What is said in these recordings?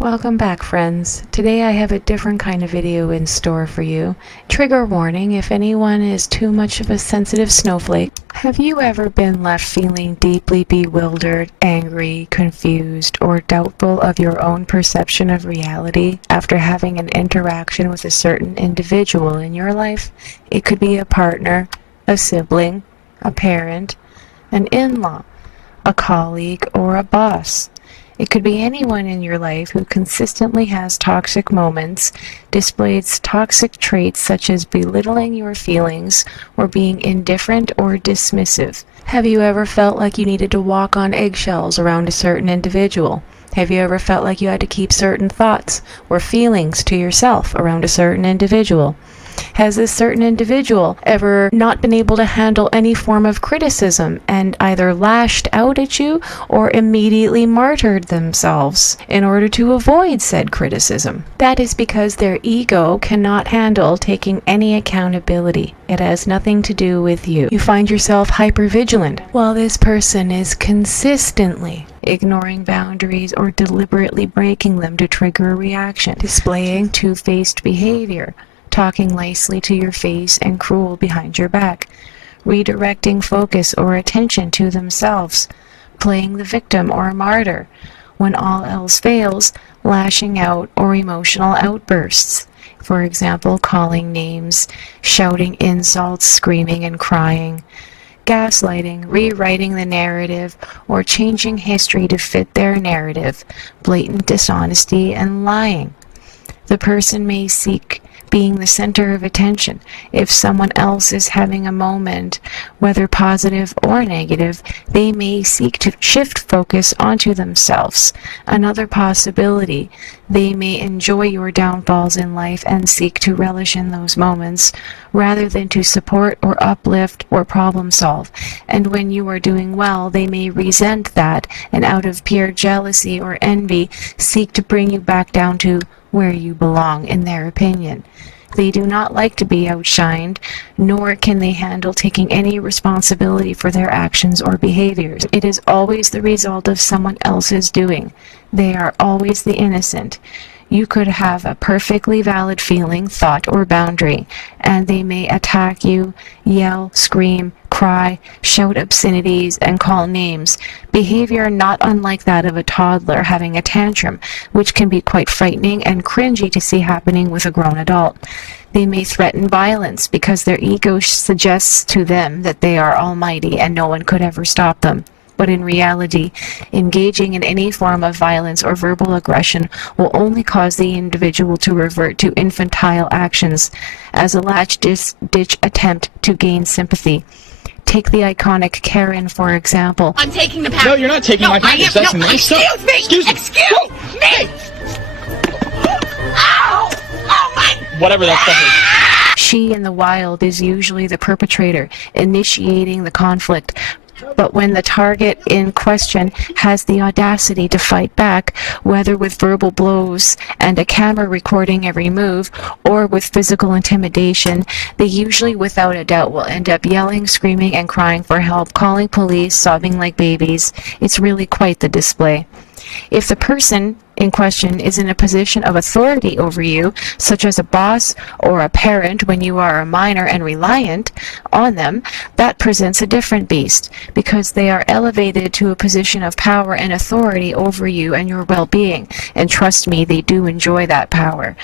Welcome back, friends. Today I have a different kind of video in store for you. Trigger warning if anyone is too much of a sensitive snowflake. Have you ever been left feeling deeply bewildered, angry, confused, or doubtful of your own perception of reality after having an interaction with a certain individual in your life? It could be a partner, a sibling, a parent, an in-law, a colleague, or a boss. It could be anyone in your life who consistently has toxic moments, displays toxic traits such as belittling your feelings or being indifferent or dismissive. Have you ever felt like you needed to walk on eggshells around a certain individual? Have you ever felt like you had to keep certain thoughts or feelings to yourself around a certain individual? Has this certain individual ever not been able to handle any form of criticism and either lashed out at you or immediately martyred themselves in order to avoid said criticism? That is because their ego cannot handle taking any accountability. It has nothing to do with you. You find yourself hypervigilant while this person is consistently ignoring boundaries or deliberately breaking them to trigger a reaction, displaying two-faced behavior, talking nicely to your face and cruel behind your back, redirecting focus or attention to themselves, playing the victim or martyr, when all else fails, lashing out or emotional outbursts. For example, calling names, shouting insults, screaming and crying, gaslighting, rewriting the narrative, or changing history to fit their narrative, blatant dishonesty and lying. The person may seek being the center of attention. If someone else is having a moment, whether positive or negative, they may seek to shift focus onto themselves. Another possibility, they may enjoy your downfalls in life and seek to relish in those moments rather than to support or uplift or problem solve. And when you are doing well, they may resent that and out of pure jealousy or envy seek to bring you back down to where you belong in their opinion. They do not like to be outshined, nor can they handle taking any responsibility for their actions or behaviors. It is always the result of someone else's doing. They are always the innocent. You could have a perfectly valid feeling, thought, or boundary, and they may attack you, yell, scream, cry, shout obscenities, and call names. Behavior not unlike that of a toddler having a tantrum, which can be quite frightening and cringy to see happening with a grown adult. They may threaten violence because their ego suggests to them that they are almighty and no one could ever stop them. But in reality, engaging in any form of violence or verbal aggression will only cause the individual to revert to infantile actions as a last-ditch attempt to gain sympathy. Take the iconic Karen, for example. I'm taking the package. No, you're not taking my package. That's Excuse me! Excuse me! Excuse me! Ow! Oh my! Whatever that stuff is. She in the wild is usually the perpetrator, initiating the conflict. But when the target in question has the audacity to fight back, whether with verbal blows and a camera recording every move, or with physical intimidation, they usually without a doubt will end up yelling, screaming, and crying for help, calling police, sobbing like babies. It's really quite the display. If the person in question is in a position of authority over you, such as a boss or a parent when you are a minor and reliant on them, that presents a different beast, because they are elevated to a position of power and authority over you and your well-being. And trust me, they do enjoy that power.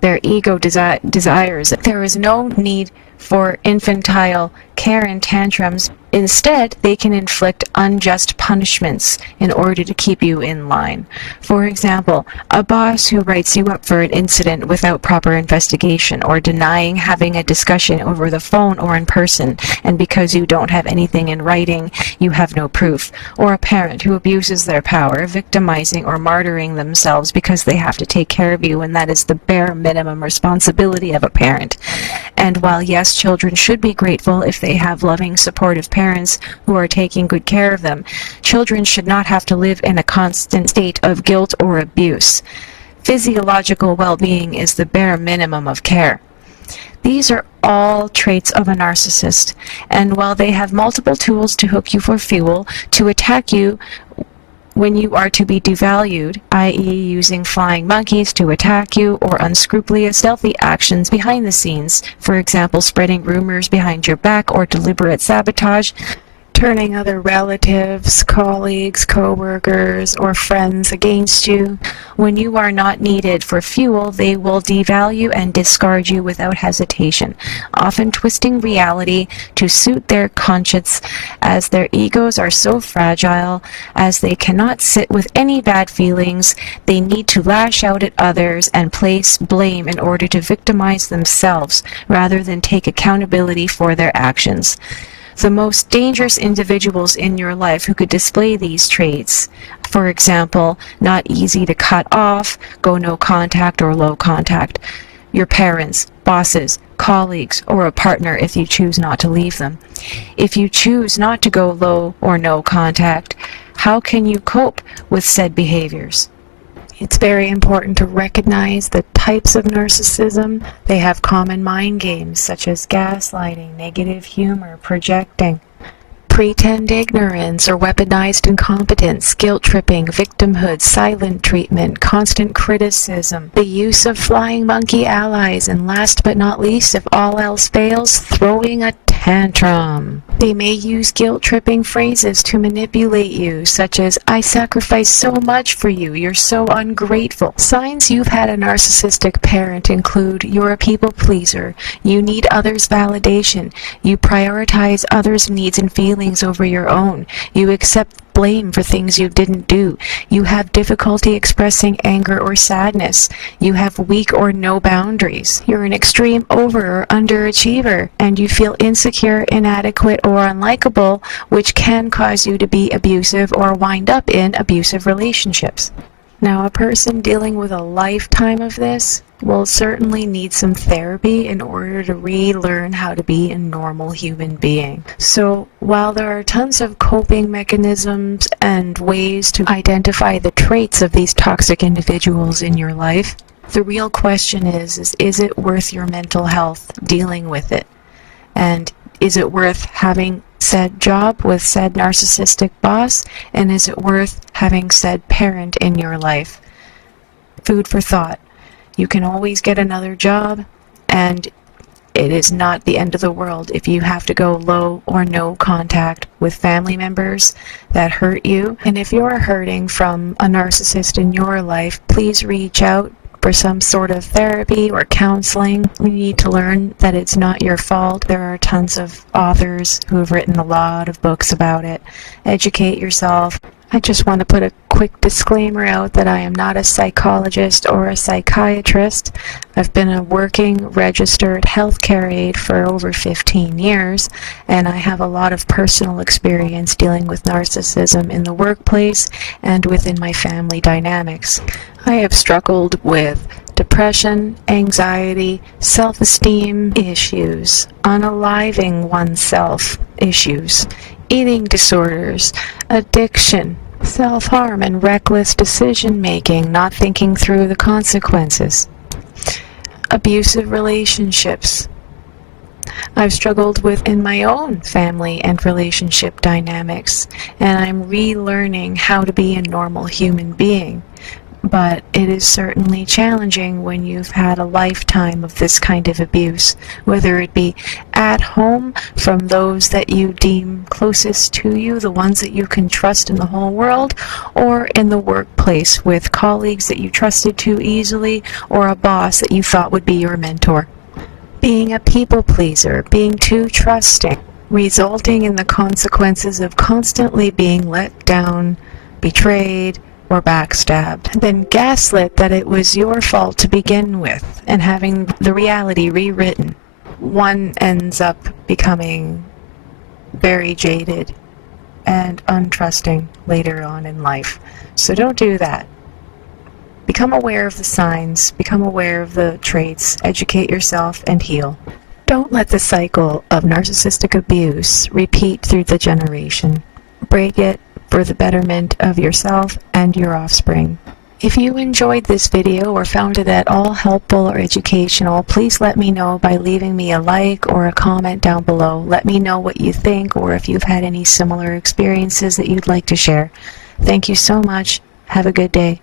Their ego desires. There is no need for infantile Karen tantrums. Instead, they can inflict unjust punishments in order to keep you in line. For example, a boss who writes you up for an incident without proper investigation, or denying having a discussion over the phone or in person, and because you don't have anything in writing, you have no proof. Or a parent who abuses their power, victimizing or martyring themselves because they have to take care of you, and that is the bare minimum responsibility of a parent. And while yes, children should be grateful if they have loving, supportive parents who are taking good care of them, children should not have to live in a constant state of guilt or abuse. Physiological well-being is the bare minimum of care. These are all traits of a narcissist, and while they have multiple tools to hook you for fuel, to attack you when you are to be devalued, i.e. using flying monkeys to attack you, or unscrupulous stealthy actions behind the scenes, for example spreading rumors behind your back or deliberate sabotage, turning other relatives, colleagues, co-workers, or friends against you. When you are not needed for fuel, they will devalue and discard you without hesitation, often twisting reality to suit their conscience, as their egos are so fragile, as they cannot sit with any bad feelings. They need to lash out at others and place blame in order to victimize themselves, rather than take accountability for their actions. The most dangerous individuals in your life who could display these traits, for example, not easy to cut off, go no contact or low contact, your parents, bosses, colleagues, or a partner if you choose not to leave them. If you choose not to go low or no contact, how can you cope with said behaviors? It's very important to recognize the types of narcissism. They have common mind games such as gaslighting, negative humor, projecting, pretend ignorance or weaponized incompetence, guilt-tripping, victimhood, silent treatment, constant criticism, the use of flying monkey allies, and last but not least, if all else fails, throwing a tantrum. They may use guilt-tripping phrases to manipulate you, such as, "I sacrificed so much for you, you're so ungrateful." Signs you've had a narcissistic parent include, you're a people pleaser, you need others' validation, you prioritize others' needs and feelings over your own, you accept blame for things you didn't do, you have difficulty expressing anger or sadness, you have weak or no boundaries, you're an extreme over or underachiever, and you feel insecure, inadequate, or unlikable, which can cause you to be abusive or wind up in abusive relationships. Now, a person dealing with a lifetime of this will certainly need some therapy in order to relearn how to be a normal human being. So while there are tons of coping mechanisms and ways to identify the traits of these toxic individuals in your life, the real question is it worth your mental health dealing with it? And is it worth having said job with said narcissistic boss? And is it worth having said parent in your life? Food for thought. You can always get another job, and it is not the end of the world if you have to go low or no contact with family members that hurt you. And if you're hurting from a narcissist in your life, please reach out for some sort of therapy or counseling. You need to learn that it's not your fault. There are tons of authors who have written a lot of books about it. Educate yourself. I just want to put a quick disclaimer out that I am not a psychologist or a psychiatrist. I've been a working registered healthcare aide for over 15 years, and I have a lot of personal experience dealing with narcissism in the workplace and within my family dynamics. I have struggled with depression, anxiety, self-esteem issues, unaliving oneself issues, eating disorders, addiction, self-harm, and reckless decision-making, not thinking through the consequences, abusive relationships. I've struggled with in my own family and relationship dynamics, and I'm relearning how to be a normal human being. But it is certainly challenging when you've had a lifetime of this kind of abuse, whether it be at home from those that you deem closest to you, the ones that you can trust in the whole world, or in the workplace with colleagues that you trusted too easily, or a boss that you thought would be your mentor. Being a people pleaser, being too trusting, resulting in the consequences of constantly being let down, betrayed, or backstabbed, then gaslit that it was your fault to begin with, and having the reality rewritten. One ends up becoming very jaded and untrusting later on in life. So don't do that. Become aware of the signs, become aware of the traits, educate yourself, and heal. Don't let the cycle of narcissistic abuse repeat through the generation. Break it for the betterment of yourself and your offspring. If you enjoyed this video or found it at all helpful or educational, please let me know by leaving me a like or a comment down below. Let me know what you think, or if you've had any similar experiences that you'd like to share. Thank you so much. Have a good day.